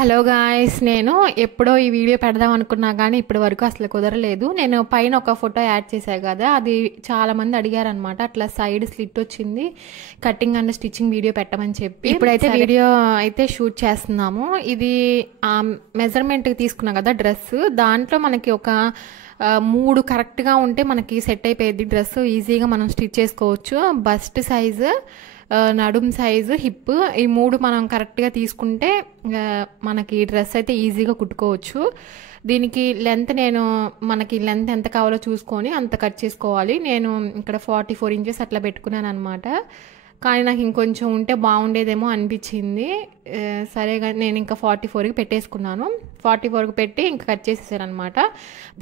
Hello guys, నేను ఎప్పుడో ఈ వీడియో పెడదాం అనుకున్నా కానీ ఇప్పటి వరకు అసలు కుదరలేదు. నేను పైన ఒక ఫోటో యాడ్ చేశాను కదా, అది చాలా మంది అడిగారనమాట. అట్లా సైడ్ స్లిట్ వచ్చింది, కటింగ్ అండ్ స్టిచ్చింగ్ వీడియో పెట్టమని చెప్పి ఇప్పుడైతే వీడియో అయితే షూట్ చేస్తున్నాము. ఇది మెజర్మెంట్కి తీసుకున్నాం కదా డ్రెస్, దాంట్లో మనకి ఒక 3 కరెక్ట్గా ఉంటే మనకి సెట్ అయిపోయింది డ్రెస్. ఈజీగా మనం స్టిచ్ చేసుకోవచ్చు. బస్ట్ సైజు, నడుం సైజు, హిప్, ఈ 3 మనం కరెక్ట్గా తీసుకుంటే మనకి డ్రెస్ అయితే ఈజీగా కుట్టుకోవచ్చు. దీనికి లెంత్ మనకి లెంత్ ఎంత కావాలో చూసుకొని అంత కట్ చేసుకోవాలి. నేను ఇక్కడ 44 ఇంచెస్ అట్లా పెట్టుకున్నాను అనమాట. కానీ నాకు ఇంకొంచెం ఉంటే బాగుండేదేమో అనిపించింది. సరేగా నేను ఇంకా 44కి పెట్టేసుకున్నాను. 44కి పెట్టి ఇంకా కట్ చేసేసాను అనమాట.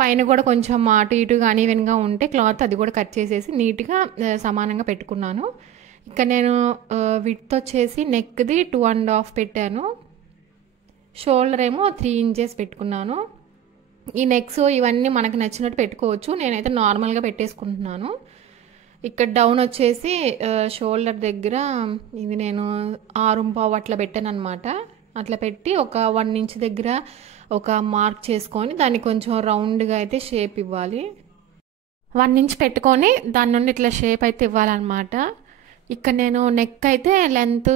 పైన కూడా కొంచెం అటు ఇటుగా అన్ఈవెన్గా ఉంటే క్లాత్ అది కూడా కట్ చేసేసి నీట్గా సమానంగా పెట్టుకున్నాను. ఇక్కడ నేను విడ్త్ వచ్చేసి నెక్ది 2.5 పెట్టాను, షోల్డర్ ఏమో 3 ఇంచెస్ పెట్టుకున్నాను. ఈ నెక్స్ ఇవన్నీ మనకు నచ్చినట్టు పెట్టుకోవచ్చు. నేనైతే నార్మల్గా పెట్టేసుకుంటున్నాను. ఇక్కడ డౌన్ వచ్చేసి షోల్డర్ దగ్గర ఇది నేను 6.25 అట్లా పెట్టాను అనమాట. అట్లా పెట్టి ఒక 1 ఇంచ్ దగ్గర ఒక మార్క్ చేసుకొని దాన్ని కొంచెం రౌండ్గా అయితే షేప్ ఇవ్వాలి. 1 ఇంచ్ పెట్టుకొని దాని నుండి ఇట్లా షేప్ అయితే ఇవ్వాలన్నమాట. ఇక్కడ నేను నెక్ అయితే లెంత్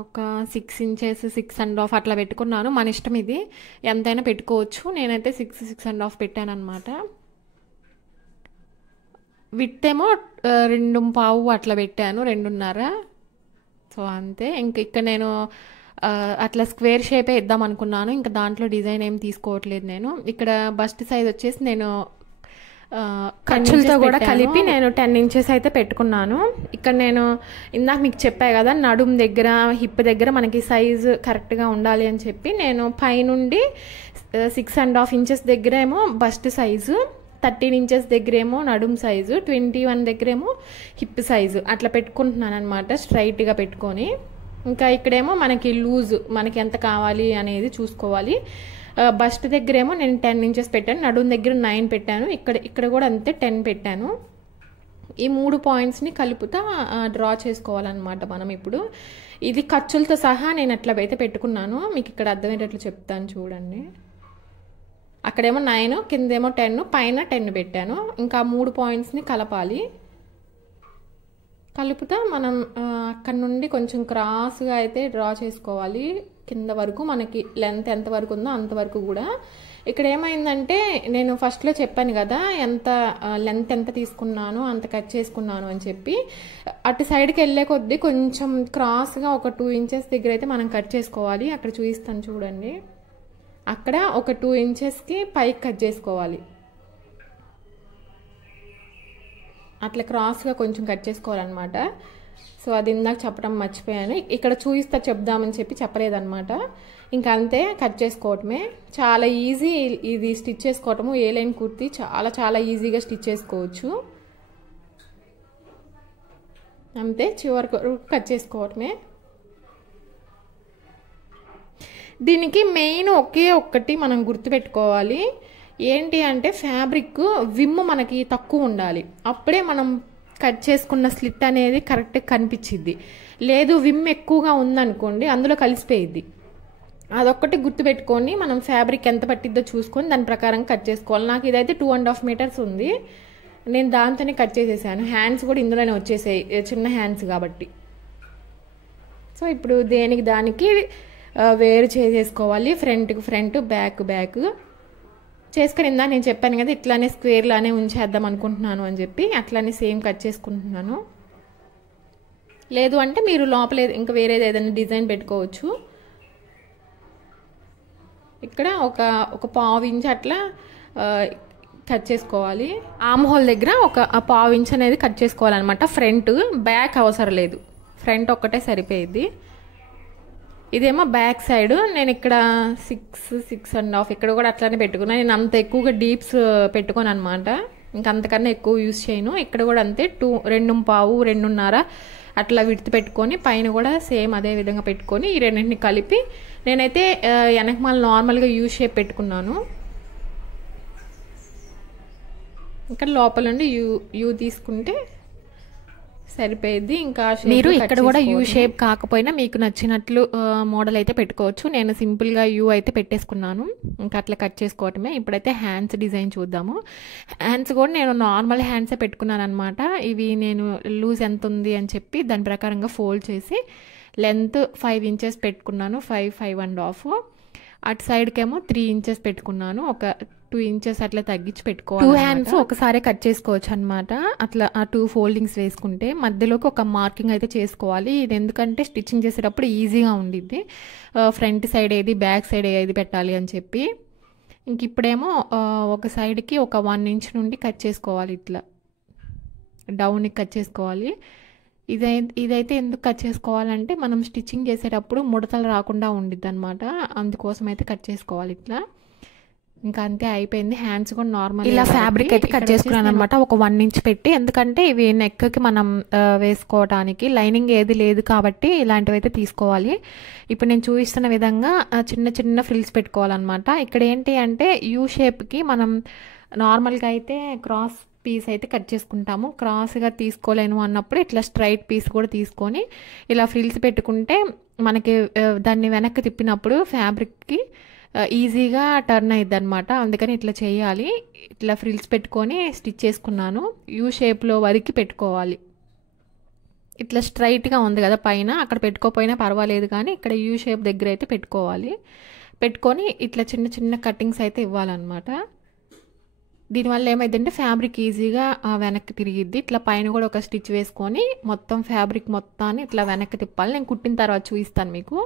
ఒక 6 ఇంచెస్ 6.5 అట్లా పెట్టుకున్నాను. మన ఇష్టం, ఇది ఎంతైనా పెట్టుకోవచ్చు. నేనైతే 6.5 పెట్టాను అనమాట. విడ్త్ ఏమో 2.25 అట్లా పెట్టాను, 2.5. సో అంతే. ఇక్కడ నేను అట్లా స్క్వేర్ షేపే ఇద్దాం అనుకున్నాను. ఇంకా దాంట్లో డిజైన్ ఏం తీసుకోవట్లేదు నేను. ఇక్కడ బస్ట్ సైజ్ వచ్చేసి నేను ఖర్చులతో కూడా కలిపి నేను 10 ఇంచెస్ అయితే పెట్టుకున్నాను. ఇక్కడ నేను ఇందాక మీకు చెప్పాను కదా, నడుం దగ్గర హిప్ దగ్గర మనకి సైజు కరెక్ట్గా ఉండాలి అని చెప్పి నేను పైనుండి 6.5 ఇంచెస్ దగ్గర ఏమో బస్ట్ సైజు, 13 ఇంచెస్ దగ్గరేమో నడుం సైజు, 21 దగ్గరేమో హిప్ సైజు అట్లా పెట్టుకుంటున్నాను అనమాట, స్ట్రైట్గా పెట్టుకొని. ఇంకా ఇక్కడేమో మనకి లూజ్ మనకి ఎంత కావాలి అనేది చూసుకోవాలి. బస్ట్ దగ్గరేమో నేను 10 ఇంచెస్ పెట్టాను, నడుం దగ్గర 9 పెట్టాను, ఇక్కడ కూడా అంతే 10 పెట్టాను. ఈ 3 పాయింట్స్ని కలుపుతా డ్రా చేసుకోవాలన్నమాట మనం. ఇప్పుడు ఇది ఖర్చులతో సహా నేను అట్లా అయితే పెట్టుకున్నాను. మీకు ఇక్కడ అర్థమయ్యేటట్లు చెప్తాను చూడండి. అక్కడేమో 9, కిందేమో 10, పైన 10 పెట్టాను. ఇంకా 3 పాయింట్స్ని కలపాలి. కలుపుతా మనం అక్కడ నుండి కొంచెం క్రాస్గా అయితే డ్రా చేసుకోవాలి కింద వరకు. మనకి లెంత్ ఎంత వరకు ఉందో అంతవరకు కూడా. ఇక్కడ ఏమైందంటే నేను ఫస్ట్లో చెప్పాను కదా ఎంత లెంత్ ఎంత తీసుకున్నాను అంత కట్ చేసుకున్నాను అని చెప్పి, అటు సైడ్కి వెళ్ళే కొద్దీ కొంచెం క్రాస్గా ఒక 2 ఇంచెస్ దగ్గర అయితే మనం కట్ చేసుకోవాలి. అక్కడ చూపిస్తాను చూడండి. అక్కడ ఒక 2 ఇంచెస్కి పైకి కట్ చేసుకోవాలి. అట్లా క్రాస్గా కొంచెం కట్ చేసుకోవాలన్నమాట. సో అది ఇందాక చెప్పడం మర్చిపోయాను. ఇక్కడ చూపిస్తా చెప్దామని చెప్పి చెప్పలేదన్నమాట. ఇంకా అంతే, కట్ చేసుకోవటమే. చాలా ఈజీ ఇది స్టిచ్ చేసుకోవటము. ఏ లైన్ కుర్తి చాలా చాలా ఈజీగా స్టిచ్ చేసుకోవచ్చు. అంతే, చివరికి కట్ చేసుకోవటమే. దీనికి మెయిన్ ఒకే ఒక్కటి మనం గుర్తుపెట్టుకోవాలి. ఏంటి అంటే ఫ్యాబ్రిక్ విమ్ మనకి తక్కువ ఉండాలి. అప్పుడే మనం కట్ చేసుకున్న స్లిట్ అనేది కరెక్ట్గా కనిపించిద్ది. లేదు విమ్ ఎక్కువగా ఉందనుకోండి, అందులో కలిసిపోయిద్ది. అదొక్కటి గుర్తుపెట్టుకొని మనం ఫ్యాబ్రిక్ ఎంత పట్టిద్దో చూసుకొని దాని ప్రకారం కట్ చేసుకోవాలి. నాకు ఇదైతే 2.5 మీటర్స్ ఉంది. నేను దాంతోనే కట్ చేసేసాను. హ్యాండ్స్ కూడా ఇందులోనే వచ్చేసాయి, చిన్న హ్యాండ్స్ కాబట్టి. సో ఇప్పుడు దేనికి దానికి వేరు చేసేసుకోవాలి. ఫ్రంట్కి ఫ్రంట్, బ్యాక్ బ్యాక్ చేసుకుని ఇందా నేను చెప్పాను కదా ఇట్లానే స్క్వేర్లానే ఉంచేద్దాం అనుకుంటున్నాను అని చెప్పి అట్లానే సేమ్ కట్ చేసుకుంటున్నాను. లేదు అంటే మీరు లోపల ఇంకా వేరేది ఏదైనా డిజైన్ పెట్టుకోవచ్చు. ఇక్కడ ఒక 1/2 ఇంచ్ అట్లా కట్ చేసుకోవాలి. ఆర్మ్ హోల్ దగ్గర ఒక 1/2 ఇంచ్ అనేది కట్ చేసుకోవాలన్నమాట. ఫ్రంట్, బ్యాక్ అవసరం లేదు, ఫ్రంట్ ఒక్కటే సరిపోయిద్ది. ఇదేమో బ్యాక్ సైడ్. నేను ఇక్కడ 6.5 ఇక్కడ కూడా అట్లానే పెట్టుకున్నాను. నేను అంత ఎక్కువగా డీప్స్ పెట్టుకోను అనమాట, ఇంకా అంతకన్నా ఎక్కువ యూజ్ చేయను. ఇక్కడ కూడా అంతే 2.5, 2.5 అట్లా విడ్త్ పెట్టుకొని పైన కూడా సేమ్ అదే విధంగా పెట్టుకొని ఈ రెండింటిని కలిపి నేనైతే వెనకమాల నార్మల్గా యూ షేప్ పెట్టుకున్నాను. ఇక్కడ లోపల నుండి యూ తీసుకుంటే సరిపోయింది. ఇంకా మీరు ఇక్కడ కూడా యూ షేప్ కాకపోయినా మీకు నచ్చినట్లు మోడల్ అయితే పెట్టుకోవచ్చు. నేను సింపుల్గా యూ అయితే పెట్టేసుకున్నాను. ఇంకా అట్లా కట్ చేసుకోవటమే. ఇప్పుడైతే హ్యాండ్స్ డిజైన్ చూద్దాము. హ్యాండ్స్ కూడా నేను నార్మల్ హ్యాండ్సే పెట్టుకున్నాను అనమాట. ఇవి నేను లూజ్ ఎంత ఉంది అని చెప్పి దాని ప్రకారంగా ఫోల్డ్ చేసి లెంత్ 5 ఇంచెస్ పెట్టుకున్నాను. 5.5 అటు సైడ్కేమో 3 ఇంచెస్ పెట్టుకున్నాను. ఒక 2 ఇంచెస్ అట్లా తగ్గించి పెట్టుకోవాలి. 2 హ్యాండ్స్ ఒకసారి కట్ చేసుకోవచ్చు అనమాట. అట్లా ఆ 2 ఫోల్డింగ్స్ వేసుకుంటే మధ్యలోకి ఒక మార్కింగ్ అయితే చేసుకోవాలి. ఇది ఎందుకంటే స్టిచ్చింగ్ చేసేటప్పుడు ఈజీగా ఉండిద్ది. ఫ్రంట్ సైడ్ ఏది బ్యాక్ సైడ్ ఏది పెట్టాలి అని చెప్పి. ఇంక ఇప్పుడేమో ఒక సైడ్కి ఒక 1 ఇంచ్ నుండి కట్ చేసుకోవాలి. ఇట్లా డౌన్కి కట్ చేసుకోవాలి. ఇదైతే ఎందుకు కట్ చేసుకోవాలంటే మనం స్టిచ్చింగ్ చేసేటప్పుడు ముడతలు రాకుండా ఉండిద్ది అనమాట. అందుకోసం అయితే కట్ చేసుకోవాలి ఇట్లా. ఇంకా అంతే అయిపోయింది. హ్యాండ్స్ కూడా నార్మల్ ఇలా ఫ్యాబ్రిక్ అయితే కట్ చేసుకున్నాను అనమాట. ఒక 1 ఇంచ్ పెట్టి, ఎందుకంటే ఇవి నెక్కి మనం వేసుకోవడానికి లైనింగ్ ఏది లేదు కాబట్టి ఇలాంటివి అయితే తీసుకోవాలి. ఇప్పుడు నేను చూపిస్తున్న విధంగా చిన్న చిన్న ఫ్రిల్స్ పెట్టుకోవాలన్నమాట. ఇక్కడ ఏంటి అంటే యూ షేప్కి మనం నార్మల్గా అయితే క్రాస్ పీస్ అయితే కట్ చేసుకుంటాము. క్రాస్గా తీసుకోలేను అన్నప్పుడు ఇట్లా స్ట్రైట్ పీస్ కూడా తీసుకొని ఇలా ఫ్రిల్స్ పెట్టుకుంటే మనకి దాన్ని వెనక్కి తిప్పినప్పుడు ఫ్యాబ్రిక్కి ఈజీగా టర్న్ అయ్యిద్ది అనమాట. అందుకని ఇట్లా చేయాలి. ఇట్లా ఫ్రిల్స్ పెట్టుకొని స్టిచ్ చేసుకున్నాను. యూ షేప్లో వరకు పెట్టుకోవాలి. ఇట్లా స్ట్రైట్గా ఉంది కదా పైన, అక్కడ పెట్టుకోపోయినా పర్వాలేదు కానీ ఇక్కడ యూ షేప్ దగ్గర అయితే పెట్టుకోవాలి. పెట్టుకొని ఇట్లా చిన్న చిన్న కటింగ్స్ అయితే ఇవ్వాలన్నమాట. దీనివల్ల ఏమైందంటే ఫ్యాబ్రిక్ ఈజీగా వెనక్కి తిరిగిద్ది. ఇట్లా పైన కూడా ఒక స్టిచ్ వేసుకొని మొత్తం ఫ్యాబ్రిక్ మొత్తాన్ని ఇట్లా వెనక్కి తిప్పాలి. నేను కుట్టిన తర్వాత చూపిస్తాను మీకు.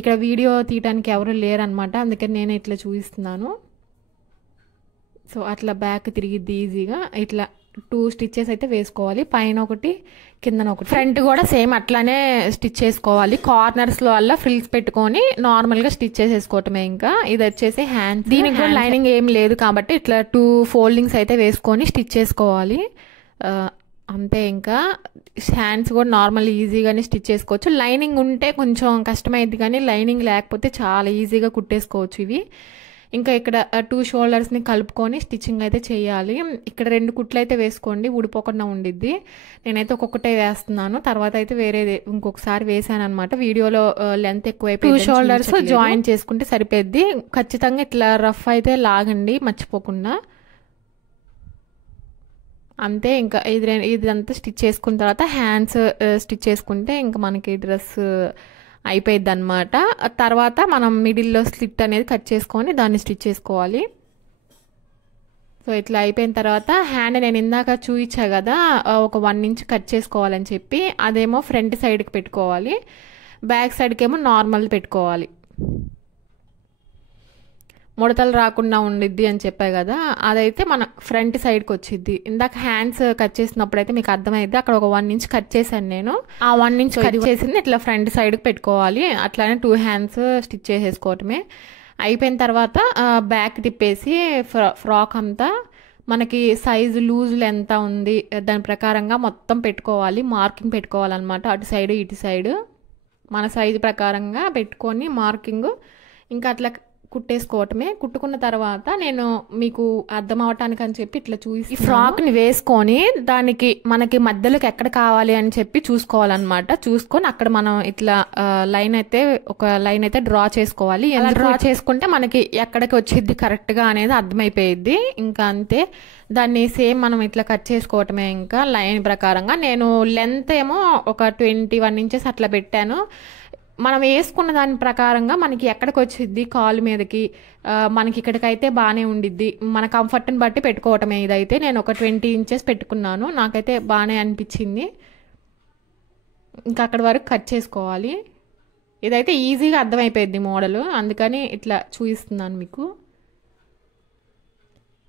ఇక్కడ వీడియో తీయడానికి ఎవరు లేరనమాట, అందుకని నేను ఇట్లా చూపిస్తున్నాను. సో అట్లా బ్యాక్ తిరిగిద్ది ఈజీగా. ఇట్లా 2 స్టిచ్చెస్ అయితే వేసుకోవాలి. పైన ఒకటి కిందన ఒకటి. ఫ్రంట్ కూడా సేమ్ అట్లానే స్టిచ్ చేసుకోవాలి. కార్నర్స్లో వల్ల ఫ్రిల్స్ పెట్టుకొని నార్మల్గా స్టిచ్ చేసేసుకోవటమే. ఇంకా ఇది వచ్చేసి హ్యాండ్స్. దీనికి కూడా లైనింగ్ ఏం లేదు కాబట్టి ఇట్లా 2 ఫోల్డింగ్స్ అయితే వేసుకొని స్టిచ్ చేసుకోవాలి. అంతే. ఇంకా హ్యాండ్స్ కూడా నార్మల్ ఈజీగానే స్టిచ్ చేసుకోవచ్చు. లైనింగ్ ఉంటే కొంచెం కష్టమైంది కానీ లైనింగ్ లేకపోతే చాలా ఈజీగా కుట్టేసుకోవచ్చు ఇవి. ఇంకా ఇక్కడ 2 షోల్డర్స్ని కలుపుకొని స్టిచ్చింగ్ అయితే చేయాలి. ఇక్కడ 2 కుట్లు అయితే వేసుకోండి, ఊడిపోకుండా ఉండిద్ది. నేనైతే ఒక్కొక్కటే వేస్తున్నాను. తర్వాత అయితే వేరేది ఇంకొకసారి వేసాను అనమాట. వీడియోలో లెంత్ ఎక్కువైపోయి 2 షోల్డర్స్ జాయిన్ చేసుకుంటే సరిపోద్ది. ఖచ్చితంగా ఇట్లా రఫ్ అయితే లాగండి మర్చిపోకుండా. అంతే. ఇంకా ఇదంతా స్టిచ్ చేసుకున్న తర్వాత హ్యాండ్స్ స్టిచ్ చేసుకుంటే ఇంకా మనకి డ్రెస్ అయిపోయింది అనమాట. తర్వాత మనం మిడిల్లో స్లిట్ అనేది కట్ చేసుకొని దాన్ని స్టిచ్ చేసుకోవాలి. సో ఇట్లా అయిపోయిన తర్వాత హ్యాండ్ నేను ఇందాక చూపించా కదా ఒక 1 ఇంచ్ కట్ చేసుకోవాలని చెప్పి, అదేమో ఫ్రంట్ సైడ్కి పెట్టుకోవాలి. బ్యాక్ సైడ్కి ఏమో నార్మల్ పెట్టుకోవాలి. ముడతలు రాకుండా ఉండిద్ది అని చెప్పాయి కదా, అదైతే మన ఫ్రంట్ సైడ్కి వచ్చిద్ది. ఇందాక హ్యాండ్స్ కట్ చేసినప్పుడు అయితే మీకు అర్థమైద్ది. అక్కడ ఒక 1 ఇంచ్ కట్ చేశాను నేను. ఆ 1 ఇంచ్ కట్ చేసింది ఇట్లా ఫ్రంట్ సైడ్కి పెట్టుకోవాలి. అట్లానే 2 హ్యాండ్స్ స్టిచ్ చేసేసుకోవటమే. అయిపోయిన తర్వాత బ్యాక్ తిప్పేసి ఫ్రాక్ అంతా మనకి సైజు లూజులు ఎంత ఉంది దాని ప్రకారంగా మొత్తం పెట్టుకోవాలి. మార్కింగ్ పెట్టుకోవాలన్నమాట. అటు సైడు ఇటు సైడు మన సైజు ప్రకారంగా పెట్టుకొని మార్కింగ్ ఇంకా అట్లా కుట్టేసుకోవటమే. కుట్టుకున్న తర్వాత నేను మీకు అర్థం అవటానికి అని చెప్పి ఇట్లా ఈ ఫ్రాక్ని వేసుకొని దానికి మనకి మధ్యలోకి ఎక్కడ కావాలి అని చెప్పి చూసుకోవాలన్నమాట. చూసుకొని అక్కడ మనం ఇట్లా లైన్ అయితే డ్రా చేసుకోవాలి. ఎలా డ్రా చేసుకుంటే మనకి ఎక్కడికి వచ్చిద్ది కరెక్ట్గా అనేది అర్థమైపోయిద్ది. ఇంకా అంతే. దాన్ని సేమ్ మనం ఇట్లా కట్ చేసుకోవటమే. ఇంకా లైన్ ప్రకారంగా నేను లెంత్ ఏమో ఒక 21 ఇంచెస్ అట్లా పెట్టాను. మనం వేసుకున్న దాని ప్రకారంగా మనకి ఎక్కడికి వచ్చిద్ది కాలు మీదకి మనకి ఇక్కడికైతే బాగానే ఉండిద్ది. మన కంఫర్ట్ని బట్టి పెట్టుకోవటమే. ఇదైతే నేను ఒక 20 ఇంచెస్ పెట్టుకున్నాను. నాకైతే బాగానే అనిపించింది. ఇంకా అక్కడి వరకు కట్ చేసుకోవాలి. ఇదైతే ఈజీగా అర్థమైపోయింది మోడల్, అందుకని ఇట్లా చూపిస్తున్నాను మీకు.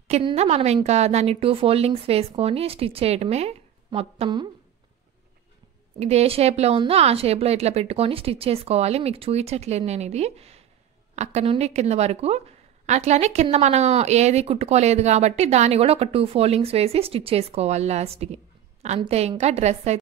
కింద మనం ఇంకా దాన్ని 2 ఫోల్డింగ్స్ వేసుకొని స్టిచ్ చేయడమే మొత్తం. ఇది ఏ షేప్లో ఉందో ఆ షేప్లో ఇట్లా పెట్టుకొని స్టిచ్ చేసుకోవాలి. మీకు చూపించట్లేదు నేను ఇది. అక్కడ నుండి కింద వరకు. అట్లానే కింద మనం ఏది కుట్టుకోలేదు కాబట్టి దాన్ని కూడా ఒక 2 ఫోల్డింగ్స్ వేసి స్టిచ్ చేసుకోవాలి లాస్ట్కి. అంతే. ఇంకా డ్రెస్ అయితే